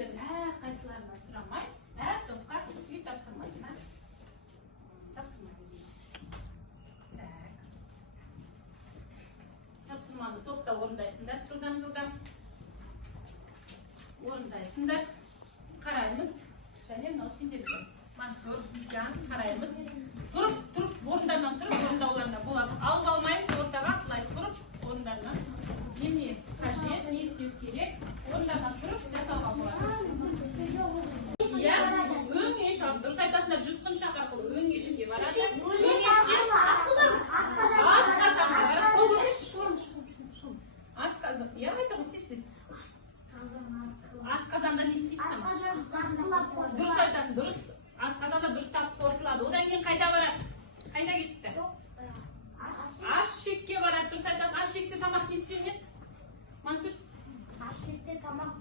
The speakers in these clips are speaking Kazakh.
сендердің әрқайсыларына сұрамай, әр топқа үй тапсырмасына тапсырма берейін. Тапсырманы топта орындайсыңдар, жылдам орындайсыңдар. Қараймыз. Және мынау сендерге. Мансұр, Жан, қараймыз. Тұрып, орындарынан тұрып, орындауларына болады. Алып алмаймыз, ортаға құлай тұрып, орындарынан. Неме қажет, не істеу керек, орындарынан тұрып, жасауға болады. Иә, өңеш алып, дұрыс айтасыңдар, жұтқыншақ арқылы өңешке барады. Өңешке асқазан, иә қайта ғой, тез. Асқазанда не істейді? Дұрыс айтасың, дұрыс. Асқазанда дұрыстап қорытылады. Одан кейін қайда барады? Қайда кетті? Аш ішекке барады. Дұрыс айтасың. Аш ішекте тамақ не істелінеді? Мансұр? Аш ішекте тамақ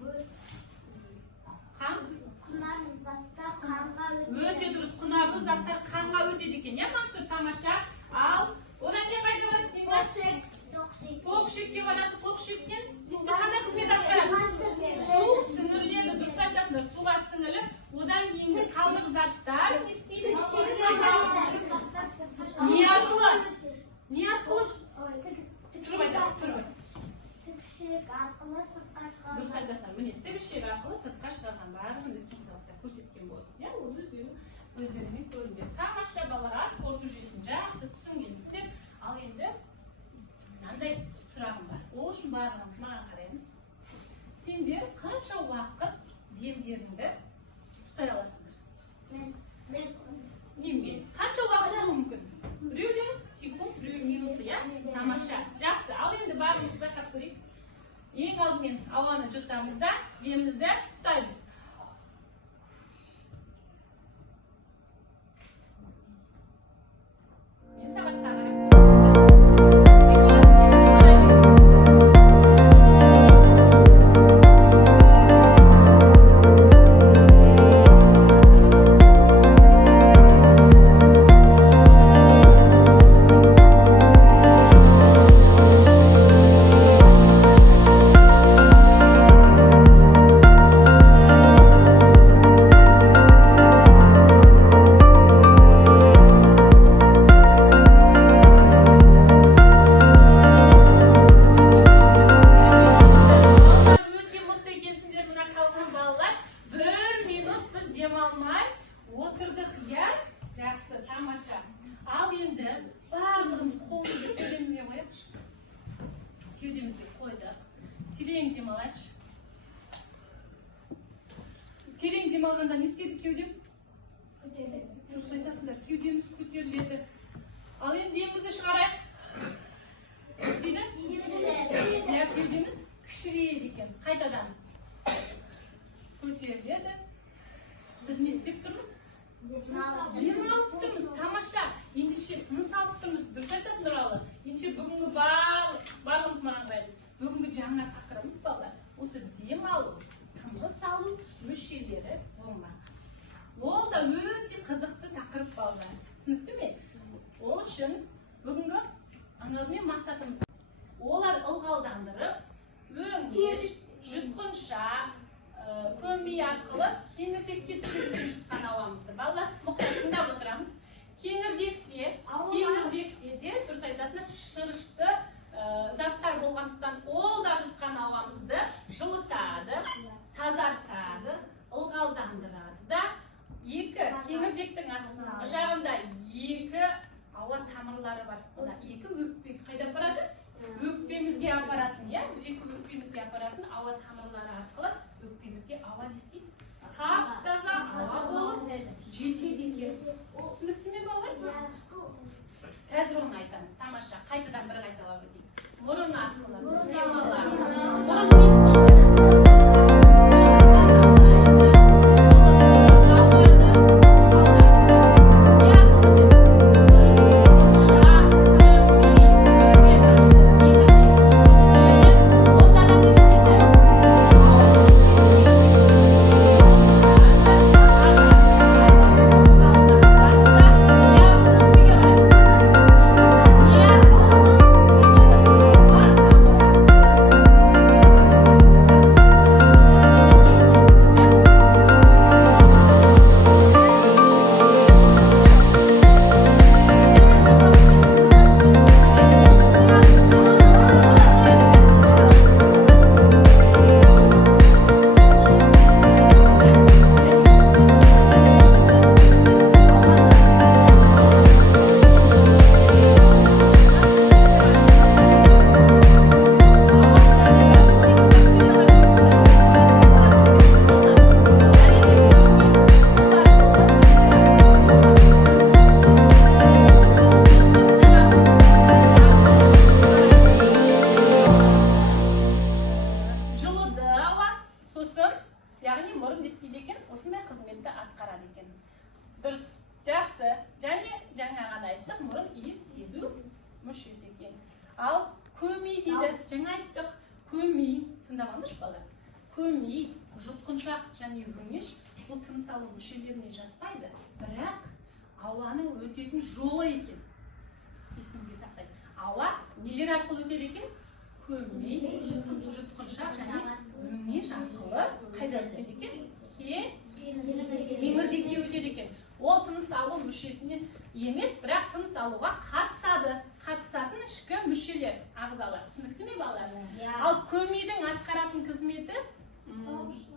қан? Құнарлы заттар қанға өтеді. Өте дұрыс. Құнарлы заттар қанға өтеді екен. Иә, Мансұр? Тамаша. Ал одан кейін қайда барады? Тоқ ішекке барады. Тоқ ішектен қандай қызмет атқарады? Су сіңіріледі. Дұрыс айтасыңдар. Суға сіңіріліп, одан кейінгі қалдық заттар не істейді? Не арқылы? Тікішек арқылы сыртқа шығарған. Дұрыс айтасыңдар. Міне, тікішек арқылы сыртқа шығарған барлығын өткен сабақта көрсеткен болдыңыз. Иә, ол өздерімен көрінеді. Тамаша балалар, ас қорыту жүйесін жақсы түсінгенсіздер. Ал енді мынандай сұрағым бар. Ол үшін барлығымыз маған қараймыз. Сендер қанша уақыт демдеріңді ұстай аласыңдар? Немен? Қанша уақыт болуы мүмкін? Біреулер секунд, біреулер минут, иә? Тамаша. Жақсы. Ал енді барлығымыз байқап көрейік. Ең алдымен ауаны жұтамыз да, демімізді ұстаймыз. Мен сағатта қараймын. Кеудемізге қойдық. Терең демалайықшы. Терең демалғанда не істейді кеудем? Дұрыс айтасыңдар, кеудеміз көтеріледі. Ал енді демімізді шығарайық. Не істейді? Иә, кеудеміз кішірейеді екен. Қайтадан көтеріледі. Біз не істеп тұрмыз? Демалып тұрмыз. Тамаша. Ендеше тыныс алып тұрмыз. Дұрыс айтасыңдар алы. Ендеше бүгінгі барлығымыз маған қараймыз. Бүгінгі жаңа тақырыбымыз балалар. Осы демалу, тыныс алу мүшелері болмақ. Ол да өте қызықты тақырып балалар. Түсінікті ме? Ол үшін бүгінгі алдымен мақсатымыз. Олар ылғалдандырып, өңеш, жұтқыншақ, көмбей арқылы кеңірдекке түсірілген жұтқан ауамызды. Балалар, мұқтай тыңдап отырамыз. Кеңірдекте де дұрыс айтасыңдар шырышты заттар болғандықтан ол да жұтқан ауамызды жылытады, тазартады, ылғалдандырады да. Кеңірдектің астыңғы жағында екі ауа тамырлары бар. Ona екі өкпе қайда барады? Өкпемізге апаратын, өкпемізге апаратын ауа тамырлары арқылы өкпемізге ауа не істейді? Тап-таза ауа болып жетеді екен. Түсінікті ме балалар? Қазір оны айтамыз. Тамаша. Қайтадан бір қайталап өтейік. Мұрын арқылы демалады. істейді екен? Осындай қызметті атқарады екен. Дұрыс. Жақсы. Және жаңа ғана айттық, мұрын иіс сезу мүшесі екен. Ал көмей дейді. Жаңа айттық, көмей. Тыңдамаңызшы балалар. Көмей, жұтқыншақ және өңеш бұл тыныс алу мүшелеріне жатпайды, бірақ ауаның өтетін жолы екен. Есімізге сақтайды. Ауа нелер арқылы өтеді екен? Көмей, жұтқыншақ және өңеш арқылы қайда өтеді екен? Кеңірдекке өтеді екен. Ол тыныс алу мүшесіне емес, бірақ тыныс алуға қатысатын ішкі мүшелер, ағзалар. Түсінікті ме балалар? Ал көмейдің атқаратын қызметі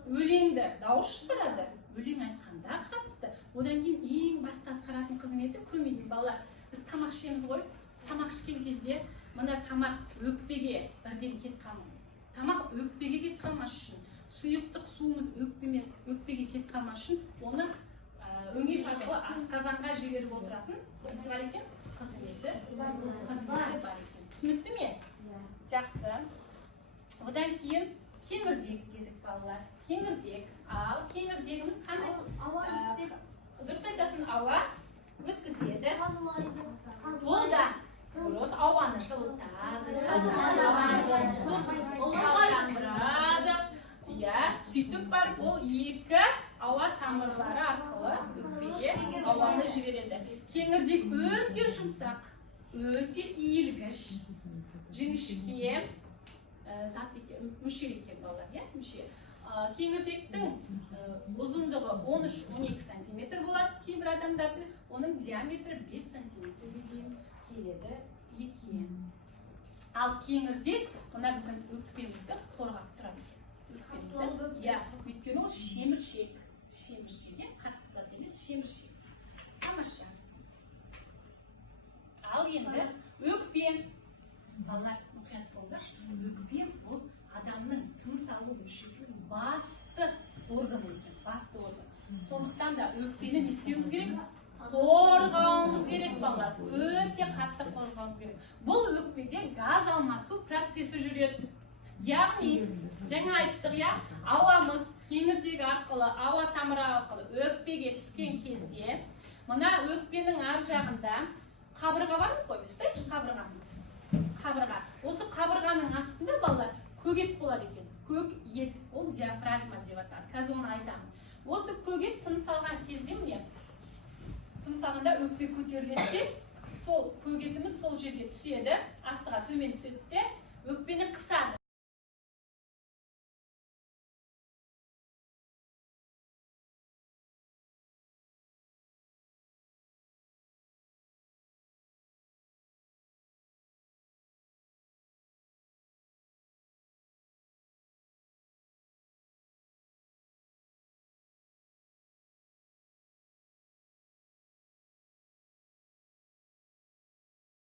өлеңді дауыстырады. Өлең айтқанда қатысты. Одан кейін ең басты атқаратын қызметі көмейдің. Балалар, біз тамақ ішеміз ғой. Тамақ ішкен кезде мына тамақ өкпеге бірден кетіп қалмайды. Тамақ өкпеге кетіп қалмас үшін, сұйықтық суымыз өкпеге кетіп қалмас үшін, оны өңеш арқылы асқазанға жіберіп отыратын несі бар екен? Қызметі бар екен. Түсінікті ме? Жақсы. Одан кейін кеңірдек дедік балалар. Кеңірдек. Ал кеңірдегіміз қандай? Дұрыс айтасың, ауа өткізеді. Ол да дұрыс, ауаны жылытады, ылғалдандырады. Сөйтіп бар, ол екі ауа тамырлары арқылы өкпеге ауаны жібереді. Кеңірдек өте жұмсақ, өте иілгіш, жіңішке мүше екен балалар, мүше. Кеңірдектің ұзындығы 13-12 сантиметр болады кейбір адамдарды, оның диаметрі 5 сантиметрге дейін келеді екен. Ал кеңірдек мына біздің өкпемізді қорғап тұрады. Өйткені ол шеміршек. Шеміршекке қатты зат емес, шеміршек. Тамаша. Ал енді өкпе. Балалар, мұқият болыңдар. Өкпе бұл адамның тыныс алу мүшесінің басты органы екен. Басты орган. Сондықтан да өкпені не істеуіміз керек? Қорғауымыз керек, балалар. Өте қатты қорғауымыз керек. Бұл өкпеде газ алмасу процесі жүреді. Яғни, жаңа айттық, ауамыз кеңірдек арқылы, ауа тамыры арқылы өкпеге түскен кезде, мына өкпенің ар жағында қабырға бармыз ғой, ұстайықшы қабырғамызды. Қабырға. Осы қабырғаның астында балалар көгет болады екен. Көк ет, ол диафрагма деп атады. Қазір оны айтамын. Осы көгет тыныс алған кезде міне, тыныс алғанда өкпе көтеріледі, сол көгетіміз сол жерге түседі, астыға төмен түседі де,